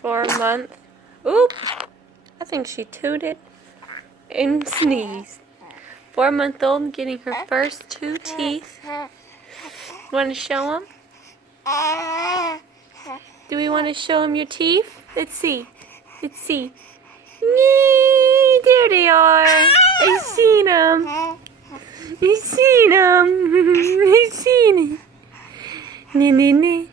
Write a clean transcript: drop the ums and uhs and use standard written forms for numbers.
4 month. Oop! I think she tooted and sneezed. 4-month-old getting her first 2 teeth. Want to show them? Do we want to show them your teeth? Let's see. Let's see. Nee, there they are. I seen them. I seen them. I seen it. Nee, nee, nee.